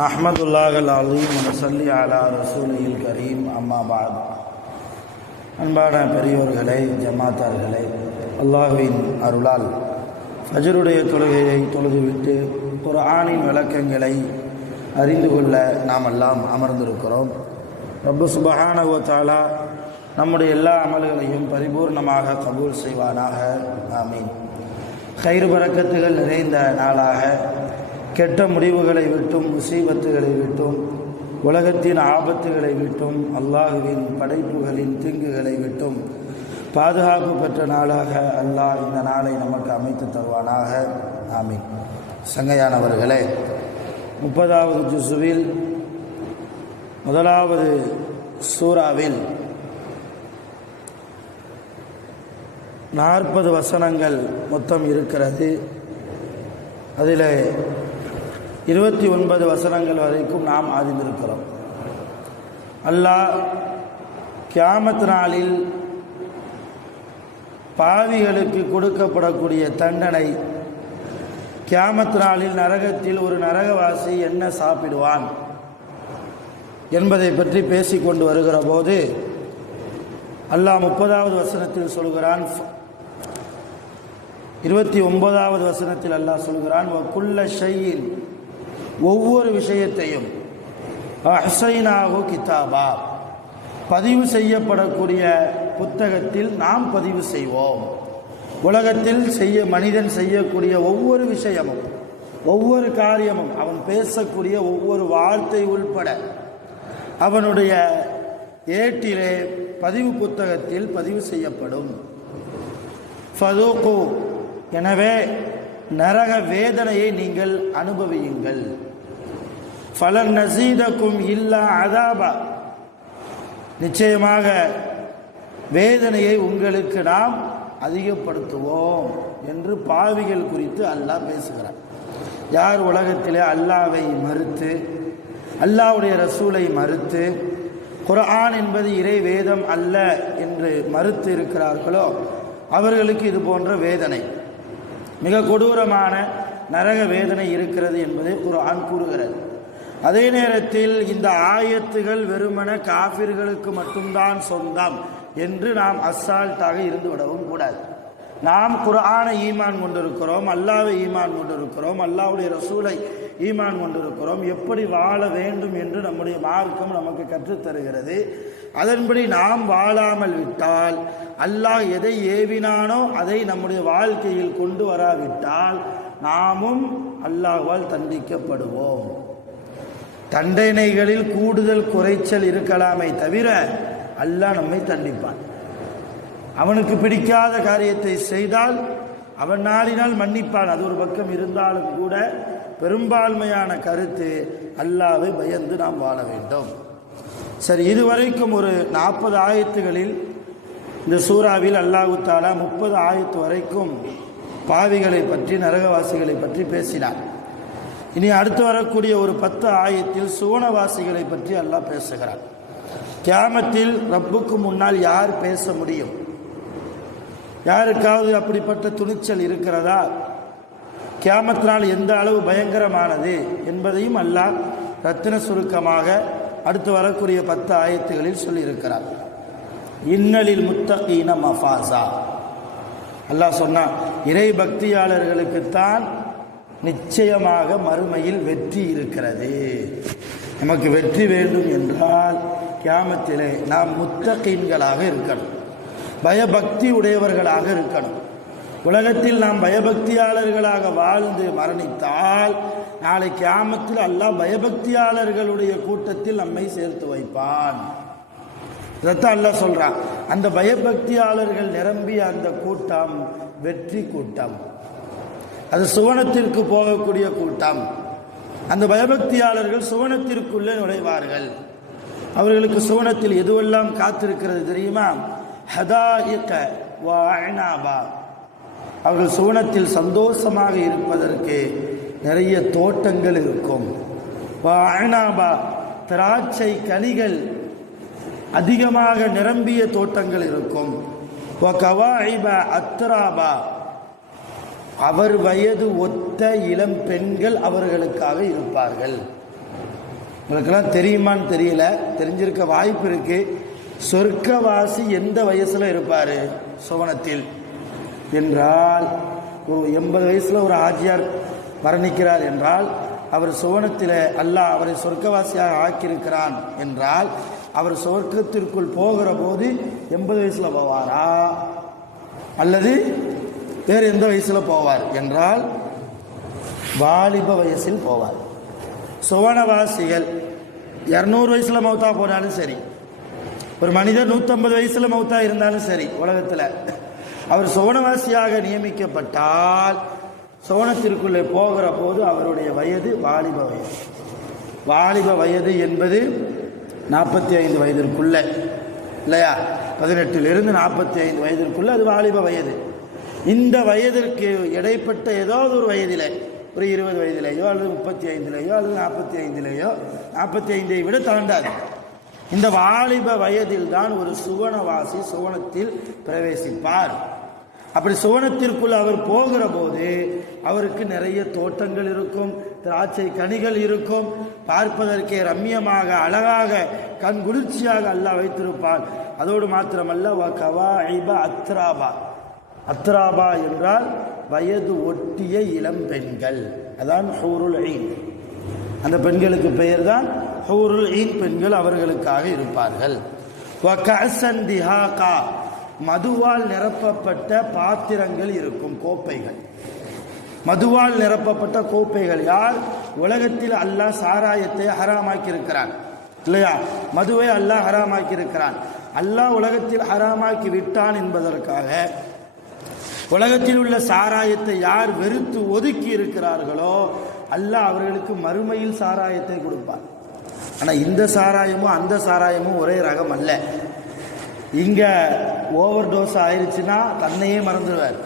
நஹ்மதுல்லாஹல் அலீம் வஸல்லி அலா ரசூலில் கரீம் அம்மா பாத். அன்பான பெரியோர்களே, ஜமாத்தார்களே, அல்லாஹ்வின் அருளால் ஃபஜ்ருடைய தொழுகையை தொழுதுவிட்டு குர்ஆனின் விளக்கங்களை அறிந்து கொள்ள நாம் எல்லாம் அமர்ந்திருக்கிறோம். ரப்பு சுப்ஹானஹு வ தஆலா நம்முடைய எல்லா அமல்களையும் பரிபூர்ணமாக கபூல் செய்வானாக. ஆமீன். கைர் பரக்கத்துகள் நிறைந்த நாளாக, கெட்ட முடிவுகளை விட்டும் முசீபத்துகளை விட்டும் உலகத்தின் ஆபத்துகளை விட்டும் அல்லாஹுவின் படைப்புகளின் தீங்குகளை விட்டும் பாதுகாப்பு பெற்ற நாளாக அல்லாஹ் இந்த நாளை நமக்கு அமைத்து தருவானாக. ஆமீன். சங்கையானவர்களே, 30வது ஜுஸுவில் முதலாவது சூறாவில் 40 வசனங்கள் மொத்தம் இருக்கிறது. அதில் 29 வசனங்கள் வரைக்கும் நாம் அறிந்திருக்கிறோம். அல்லாஹ் கியாமத் நாளில் பாவிகளுக்கு கொடுக்கப்படக்கூடிய தண்டனை, கியாமத் நாளில் நரகத்தில் ஒரு நரகவாசி என்ன சாப்பிடுவான் என்பதை பற்றி பேசிக்கொண்டு வருகிற போது அல்லாஹ் 30வது வசனத்தில் சொல்கிறான், 29வது வசனத்தில் அல்லாஹ் சொல்கிறான், வகுல்ல ஷைஇன், ஒவ்வொரு விஷயத்தையும் அஹ்ஸைனாஹு கிதாபா, பதிவு செய்யப்படக்கூடிய புத்தகத்தில் நாம் பதிவு செய்வோம். உலகத்தில் மனிதன் செய்யக்கூடிய ஒவ்வொரு விஷயமும், ஒவ்வொரு காரியமும், அவன் பேசக்கூடிய ஒவ்வொரு வார்த்தை உள்பட அவனுடைய ஏட்டிலே பதிவு புத்தகத்தில் பதிவு செய்யப்படும். ஃபதூகு, எனவே நரக வேதனையை நீங்கள் அனுபவியுங்கள். ஃபலன் நஸீதக்கும் இல்லா அதாபா, நிச்சயமாக வேதனையை உங்களுக்கு நாம் அதிகப்படுத்துவோம் என்று பாவிகள் குறித்து அல்லாஹ் பேசுகிறார். யார் உலகத்திலே அல்லாஹ்வை மறுத்து, அல்லாஹ்வுடைய ரசூலை மறுத்து, குர்ஆன் என்பது இறை வேதம் அல்ல என்று மறுத்து இருக்கிறார்களோ அவர்களுக்கு இது போன்ற வேதனை, மிக கொடூரமான நரக வேதனை இருக்கிறது என்பதை குர்ஆன் கூறுகிறது. அதே நேரத்தில் இந்த ஆயத்துகள் வெறுமன காஃபிர்களுக்கு மட்டும்தான் சொந்தம் என்று நாம் அசால்ட்டாக இருந்து விடவும் கூடாது. நாம் குர்ஆனை ஈமான் கொண்டிருக்கிறோம், அல்லாஹ்வை ஈமான் கொண்டிருக்கிறோம், அல்லாஹ்வுடைய ரசூலை ஈமான் கொண்டிருக்கிறோம். எப்படி வாழ வேண்டும் என்று நம்முடைய மார்க்கம் நமக்கு கற்றுத்தருகிறது. அதன்படி நாம் வாழாமல் விட்டால், அல்லாஹ் எதை ஏவினானோ அதை நம்முடைய வாழ்க்கையில் கொண்டு வராவிட்டால் நாமும் அல்லாஹ்வால் தண்டிக்கப்படுவோம். தண்டனைகளில் கூடுதல் குறைச்சல் இருக்கலாமே தவிர அல்லாஹ் நம்மை தண்டிப்பான். அவனுக்கு பிடிக்காத காரியத்தை செய்தால் அவன் நாடினால் மன்னிப்பான். அது ஒரு பக்கம் இருந்தாலும் கூட பெரும்பான்மையான கருத்து அல்லாஹ்வை பயந்து நாம் வாழ வேண்டும். சரி, இதுவரைக்கும் ஒரு 40 ஆயத்துகளில் இந்த சூறாவில் அல்லாஹ் தஆலா 30 ஆயத்து வரைக்கும் பாவிகளை பற்றி, நரகவாசிகளை பற்றி பேசினார். இனி அடுத்து வரக்கூடிய ஒரு 10 ஆயத்தில் சுவனவாசிகளை பற்றி அல்லாஹ் பேசுகிறார். கியாமத்தில் ரப்புக்கு முன்னால் யார் பேச முடியும்? யாருக்காவது அப்படிப்பட்ட துணிச்சல் இருக்கிறதா? கியாமத்தினால் எந்த அளவு பயங்கரமானது என்பதையும் அல்லாஹ் ரத்தின சுருக்கமாக அடுத்து வரக்கூடிய 10 ஆயத்துகளில் சொல்லியிருக்கிறார். இன்னலில் முத்தகீன மஃபாஸா, அல்லாஹ் சொன்னான், இறை பக்தியாளர்களுக்குத்தான் நிச்சயமாக மறுமையில் வெற்றி இருக்கிறது. நமக்கு வெற்றி வேண்டும் என்றால் கியாமத்திலே நாம் முத்தகீன்களாக இருக்கணும், பயபக்தி உடையவர்களாக இருக்கணும். உலகத்தில் நாம் பயபக்தியாளர்களாக வாழ்ந்து மரணித்தால் நாளை கியாமத்தில் அல்லாஹ் பயபக்தியாளர்களுடைய கூட்டத்தில் நம்மை சேர்த்து வைப்பான். இதைத்தான் அல்லாஹ் சொல்றான். அந்த பயபக்தியாளர்கள் நிரம்பிய அந்த கூட்டம் வெற்றி கூட்டம், அது சுவனத்திற்கு போகக்கூடிய கூட்டம். அந்த பயபக்தியாளர்கள் சுவனத்திற்குள்ளே நுழைவார்கள். அவர்களுக்கு சுவனத்தில் எதுவெல்லாம் காத்திருக்கிறது தெரியுமா? ஹதாயிக வ அஅனாபா, அவர்கள் சுவனத்தில் சந்தோஷமாக இருப்பதற்கு நிறைய தோட்டங்கள் இருக்கும். வ அஅனாபா, திராட்சை கனிகள் அதிகமாக நிரம்பிய தோட்டங்கள் இருக்கும். வ கவாஇப அத்ராபா, அவர் வயது ஒத்த இளம் பெண்கள் அவர்களுக்காக இருப்பார்கள். உங்களுக்கெல்லாம் தெரியுமான்னு தெரியல, தெரிஞ்சிருக்க வாய்ப்பு இருக்கு. சொர்க்கவாசி எந்த வயசுல இருப்பாரு சுவனத்தில் என்றால், ஒரு 80 வயசுல ஒரு ஆஜியார் மரணிக்கிறார் என்றால், அவர் சுவனத்தில் அல்லாஹ் அவரை சொர்க்கவாசியாக ஆக்கியிருக்கிறான் என்றால், அவர் சொர்க்கத்திற்குள் போகிற போது 80 வயசுல போவாரா அல்லது வேறு எந்த வயசுல போவார் என்றால் வாலிப வயசில் போவார். சுவனவாசிகள் 200 வயசுல மௌத்தா போனாலும் சரி, ஒரு மனிதர் 150 வயசுல மௌத்தா இருந்தாலும் சரி, உலகத்தில் அவர் சுவனவாசியாக நியமிக்கப்பட்டால் சுவனத்திற்குள்ளே போகிற போது அவருடைய வயது வாலிப வயது. வாலிப வயது என்பது 45 வயதிற்குள்ள இல்லையா, 18 45 வயதிற்குள்ள அது வாலிப வயது. இந்த வயதிற்கு இடைப்பட்ட ஏதாவது ஒரு வயதில், ஒரு 20 வயதிலேயோ அல்லது 35லேயோ அல்லது 45லேயோ, 45ஐ விட தாண்டாது. இந்த வாலிப வயதில் தான் ஒரு சுவனவாசி சுவனத்தில் பிரவேசிப்பார். அப்படி சுவனத்திற்குள் அவர் போகிற போது அவருக்கு நிறைய தோட்டங்கள் இருக்கும், திராட்சை கனிகள் இருக்கும், பார்ப்பதற்கே ரம்யமாக அழகாக கண் குளிர்ச்சியாக அல்லாஹ் வைத்திருப்பார். அதோடு மாத்திரமல்ல, அத்ராபா, அத்ராபா என்றால் வயது ஒட்டிய இளம் பெண்கள், அதான் ஹூருல் ஈன். அந்த பெண்களுக்கு பெயர் தான் ஹூருல் ஈன் பெண்கள், அவர்களுக்காக இருப்பார்கள். மதுவால் நிரப்பப்பட்ட பாத்திரங்கள் இருக்கும், கோப்பைகள், மதுவால் நிரப்பப்பட்ட கோப்பைகள். யார்? உலகத்தில் அல்லாஹ் சாராயத்தை ஹராமாக்கி இருக்கிறான் இல்லையா, மதுவை அல்லாஹ் ஹராமாக்கி இருக்கிறான். அல்லாஹ் உலகத்தில் ஹராமாக்கி விட்டான் என்பதற்காக உலகத்தில் உள்ள சாராயத்தை யார் வெறுத்து ஒதுக்கி இருக்கிறார்களோ அல்லாஹ் அவர்களுக்கு மறுமையில் சாராயத்தை கொடுப்பார். ஆனால் இந்த சாராயமும் அந்த சாராயமும் ஒரே ரகம் அல்ல. இங்க ஓவர் டோஸ் ஆயிடுச்சுன்னா தன்னையே மறந்துடுவார்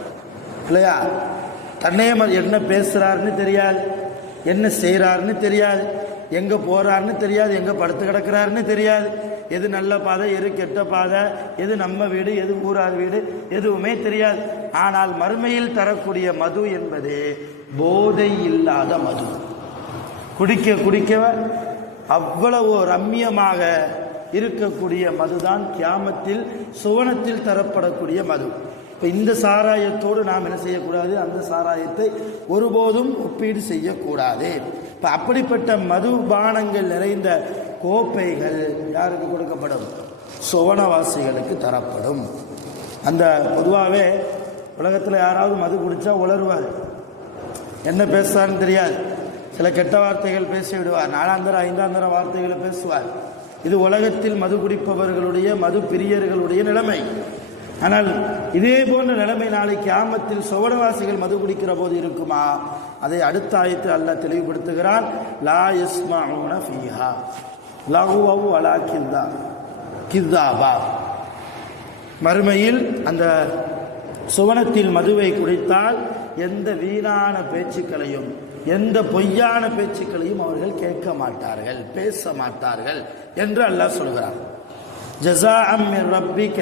இல்லையா, தன்னையே என்ன பேசுறாருன்னு தெரியாது, என்ன செய்யறாருன்னு தெரியாது, எங்க போறாருன்னு தெரியாது, எங்க படுத்து கிடக்கிறாருன்னு தெரியாது, எது நல்ல பாதை எது கெட்ட பாதை, எது நம்ம வீடு எது ஊரார் வீடு எதுவுமே தெரியாது. ஆனால் மறுமையில் தரக்கூடிய மது என்பது போதை இல்லாத மது. குடிக்க குடிக்க அவ்வளவு ரம்யமாக இருக்கக்கூடிய மதுதான் கியாமத்தில் சுவனத்தில் தரப்படக்கூடிய மது. இப்போ இந்த சாராயத்தோடு நாம் என்ன செய்யக்கூடாது, அந்த சாராயத்தை ஒருபோதும் ஒப்பீடு செய்யக்கூடாது. இப்போ அப்படிப்பட்ட மதுபானங்கள் நிறைந்த கோப்பைகள் யாருக்கு கொடுக்கப்படும்? சுவனவாசிகளுக்கு தரப்படும். அந்த பொதுவாகவே உலகத்தில் யாராவது மது குடித்தா உளருவார், என்ன பேசுவார்னு தெரியாது, சில கெட்ட வார்த்தைகள் பேசி விடுவார், 4ஆந்தர 5ஆந்தர வார்த்தைகளை பேசுவார். இது உலகத்தில் மது குடிப்பவர்களுடைய மது பிரியர்களுடைய நிலைமை. ஆனால் இதே போன்ற நிலைமை நாளை கியாமத்தில் சுவனவாசிகள் மது குடிக்கிற போது இருக்குமா? அதை அடுத்த ஆயத்து அல்லாஹ் தெளிவுபடுத்துகிறான். லா யஸ்மஊன ஃபீஹா லகுவ் வலா கிதாபா. மறுமையில் அந்த சுவனத்தில் மதுவை குடித்தால் எந்த வீணான பேச்சுக்களையும் எந்த பொய்யான பேச்சுக்களையும் அவர்கள் கேட்க மாட்டார்கள், பேச மாட்டார்கள் என்று அல்லாஹ் சொல்கிறார். ஜஸாஅம் மின் ரப்பிக,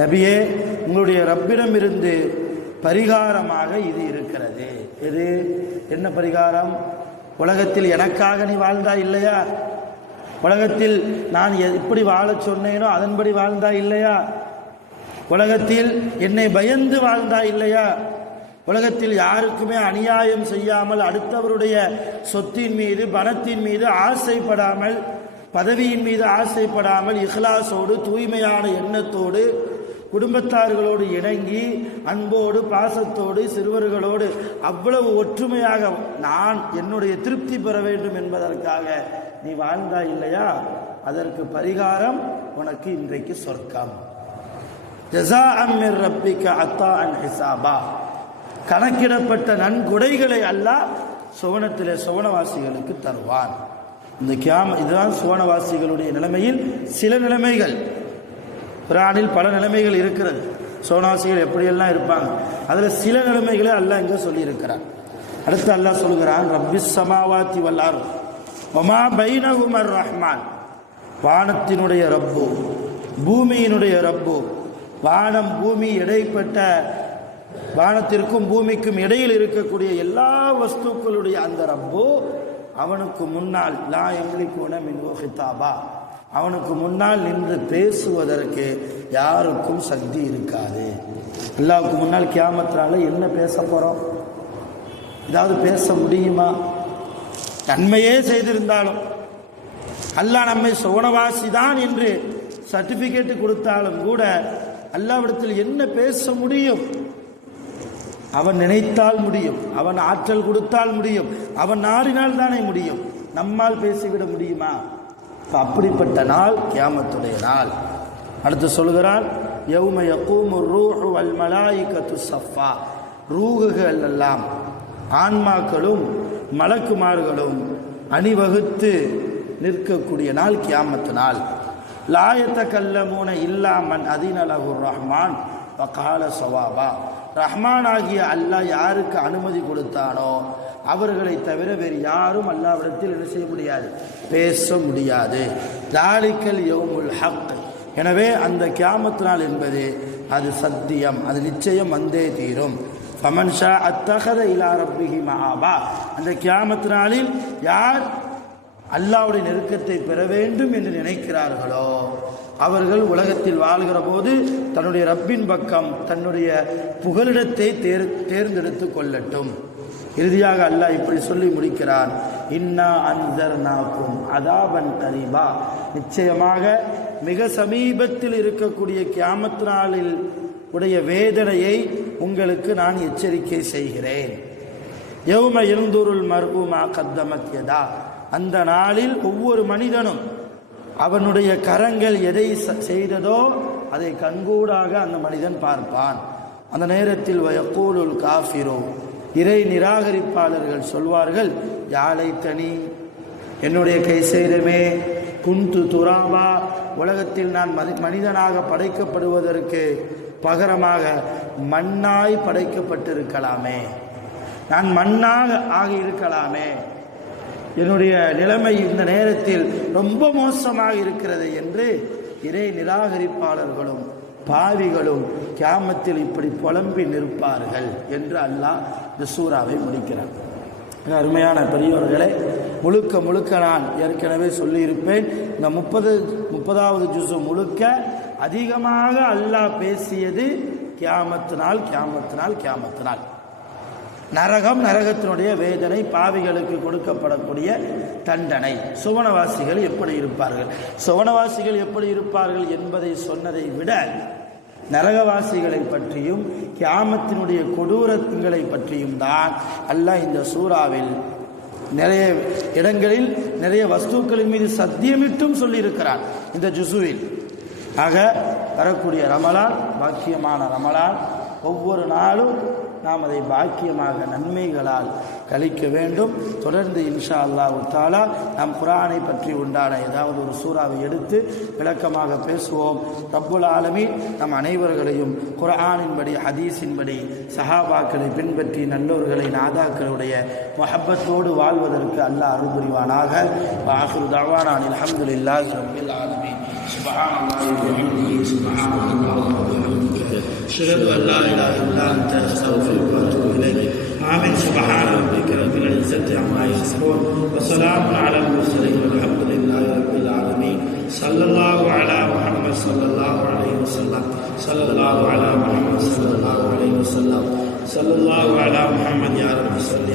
நபியே உங்களுடைய ரப்பிடம் இருந்து பரிகாரமாக இது இருக்கிறது. இது என்ன பரிகாரம்? உலகத்தில் எனக்காக நீ வாழ்ந்தா இல்லையா, உலகத்தில் நான் எப்படி வாழ சொன்னேனோ அதன்படி வாழ்ந்தா இல்லையா, உலகத்தில் என்னை பயந்து வாழ்ந்தா இல்லையா, உலகத்தில் யாருக்குமே அநியாயம் செய்யாமல் அடுத்தவருடைய சொத்தின் மீது பணத்தின் மீது ஆசைப்படாமல் பதவியின் மீது ஆசைப்படாமல் இஹ்லாஸோடு தூய்மையான எண்ணத்தோடு குடும்பத்தார்களோடு இணங்கி அன்போடு பாசத்தோடு சிறுவர்களோடு அவ்வளவு ஒற்றுமையாக நான் என்னுடைய திருப்தி பெற வேண்டும் என்பதற்காக நீ வாழ்ந்தா இல்லையா, அதற்கு பரிகாரம் உனக்கு இன்றைக்கு சொர்க்கம். ஜஸாஅம் மின் ரப்பிக அத்தாஅன் ஹிசாபா. கணக்கிடப்பட்ட நன்கொடைகளை அல்லாஹ் சுவனத்திலே சுவனவாசிகளுக்கு தருவான். இந்த இதுதான் சுவனவாசிகளுடைய நிலைமையில் சில நிலைமைகள். குர்ஆனில் பல நிலைமைகள் இருக்கிறது, சுவனவாசிகள் எப்படியெல்லாம் இருப்பாங்க, அதில் சில நிலைமைகளை அல்லாஹ் இங்கே சொல்லியிருக்கிறான். அடுத்து அல்லாஹ் சொல்கிறான், ரப்பிஸ் ஸமாவாத்தி வல் அர்த் வமா பைனஹுமர் ரஹ்மான். வானத்தினுடைய ரப்பு பூமியினுடைய ரப்பு, வானம் பூமி இடைப்பட்ட வானத்திற்கும் பூமிக்கும் இடையில் இருக்கக்கூடிய எல்லா வஸ்துக்களுடைய அந்த ரப்பு அவனுக்கு முன்னால் லா யம்லிகூன மின்ஹு ஹிதாபா, அவனுக்கு முன்னால் நின்று பேசுவதற்கு யாருக்கும் சக்தி இருக்காது. அல்லாஹ்வுக்கு முன்னால் கியாமத்தினால என்ன பேச போகிறோம்? ஏதாவது பேச முடியுமா? நன்மையே செய்திருந்தாலும் அல்லாஹ் நம்மை சோனவாசி தான் என்று சர்டிபிகேட் கொடுத்தாலும் கூட அல்லாஹ்விடத்தில் என்ன பேச முடியும்? அவன் நினைத்தால் முடியும், அவன் ஆற்றல் கொடுத்தால் முடியும், அவன் நாடினால் தானே முடியும். நம்மால் பேசிவிட முடியுமா? அப்படிப்பட்ட நாள் கியாமத்துடைய நாள். அடுத்து சொல்கிறான், யௌம யகூமு ரூஹு வல் மலாயிகத்து ஸஃபா, ரூஹுகள் எல்லாம் ஆன்மாக்களும் மலக்குமார்களும் அணிவகுத்து நிற்கக்கூடிய நாள் கியாமத்து நாள். லா யதகல்லமூன இல்லா மன் அதின லஹுர் ரஹ்மான் வகால ஸவாபா, ரஹ்மான் ஆகிய அல்லாஹ் யாருக்கு அனுமதி கொடுத்தானோ அவர்களை தவிர வேறு யாரும் அல்லாஹ்விடத்தில் என்ன செய்ய முடியாது, பேச முடியாது. தாலிக்கல் யௌமுல் ஹக், எனவே அந்த கியாமத் நாள் என்பது அது சத்தியம், அது நிச்சயம் வந்தே தீரும். ஃபமன் ஷா அத்தஹத இலா ரப்பிஹி மஆபா, அந்த கியாமத் நாளில் யார் அல்லாஹ்வுடைய நெருக்கத்தை பெற வேண்டும் என்று நினைக்கிறார்களோ அவர்கள் உலகத்தில் வாழ்கிற போது தன்னுடைய ரப்பின் பக்கம் தன்னுடைய புகலிடத்தை தேர்ந்தெடுத்து கொள்ளட்டும். இறுதியாக அல்லாஹ் இப்படி சொல்லி முடிக்கிறான், இன்னா அன்ஸர்னாக்கும் அதாபன் கரீபா, நிச்சயமாக மிக சமீபத்தில் இருக்கக்கூடிய கியாமத் நாளில் உடைய வேதனையை உங்களுக்கு நான் எச்சரிக்கை செய்கிறேன். யௌம யன்துருல் மர்உ மா கத்தமத் யதா, அந்த நாளில் ஒவ்வொரு மனிதனும் அவனுடைய கரங்கள் எதை செய்ததோ அதை கண்கூடாக அந்த மனிதன் பார்ப்பான். அந்த நேரத்தில் வயக்கூலுல் காஃபிரு, இறை நிராகரிப்பாளர்கள் சொல்வார்கள், யாழை தனி, என்னுடைய கை செய்தமே, குந்து துராபா, உலகத்தில் நான் மனிதனாக படைக்கப்படுவதற்கு பகரமாக மண்ணாய் படைக்கப்பட்டிருக்கலாமே, நான் மண்ணாக ஆகியிருக்கலாமே, என்னுடைய நிலைமை இந்த நேரத்தில் ரொம்ப மோசமாக இருக்கிறது என்று இறை நிராகரிப்பாளர்களும் பாவிகளும் கியாமத்தில் இப்படி புலம்பி நிற்பார்கள் என்று அல்லாஹ் இந்த சூறாவை முடிக்கிறார். அருமையான பெரியவர்களே, முழுக்க நான் ஏற்கனவே சொல்லியிருப்பேன், இந்த 30வது ஜுஸு முழுக்க அதிகமாக அல்லாஹ் பேசியது கியாமத்து நாள். நரகம், நரகத்தினுடைய வேதனை, பாவிகளுக்கு கொடுக்கப்படக்கூடிய தண்டனை, சுவனவாசிகள் எப்படி இருப்பார்கள் என்பதை சொன்னதை விட நரகவாசிகளை பற்றியும் கியாமத்தினுடைய கொடூரங்களை பற்றியும் தான் அல்லாஹ் இந்த சூறாவில் நிறைய இடங்களில் நிறைய வஸ்துக்களின் மீது சத்தியமிட்டும் சொல்லியிருக்கிறான் இந்த ஜுசுவில். ஆக வரக்கூடிய ரமலான் பாக்கியமான ரமலான், ஒவ்வொரு நாளும் நாம் அதை பாக்கியமாக நன்மைகளால் கழிக்க வேண்டும். தொடர்ந்து இன்ஷா அல்லாஹ் தஆலா நாம் குர்ஆனை பற்றி உண்டான ஏதாவது ஒரு சூறாவை எடுத்து விளக்கமாக பேசுவோம். ரப்புல் ஆலமீன் நம் அனைவர்களையும் குர்ஆனின்படி ஹதீஸின்படி சஹாபாக்களை பின்பற்றி நல்லோர்களை நாதாக்களுடைய முஹப்பத்தோடு வாழ்வதற்கு அல்லாஹ் அருள் புரிவானாக. ஆகிரு தஅவானா அல்ஹம்துலில்லாஹி ரப்பில் ஆலமீன். சுப்ஹானல்லாஹி வ பிஹம்திஹி, சுப்ஹானல்லாஹி வ பிஹம்திஹி, அஷ்ஹது அன் லா இலாஹா இல்லா அன்த அஸ்தக்ஃபிருக வ அத்தூபு இலைக். ஆமீன். சுப்ஹான ரப்பிக ரப்பில் இஸ்ஸத்தி அம்மா யசிஃபூன் வ ஸலாமுன் அலல் முர்ஸலீன் வல்ஹம்துலில்லாஹி ரப்பில் ஆலமீன். ஸல்லல்லாஹு அலா முஹம்மத் ஸல்லல்லாஹு அலைஹி வஸல்லம், ஸல்லல்லாஹு அலா முஹம்மத் ஸல்லல்லாஹு அலைஹி வஸல்லம், ஸல்லல்லாஹு அலா முஹம்மத் யா ரப்பி ஸல்லி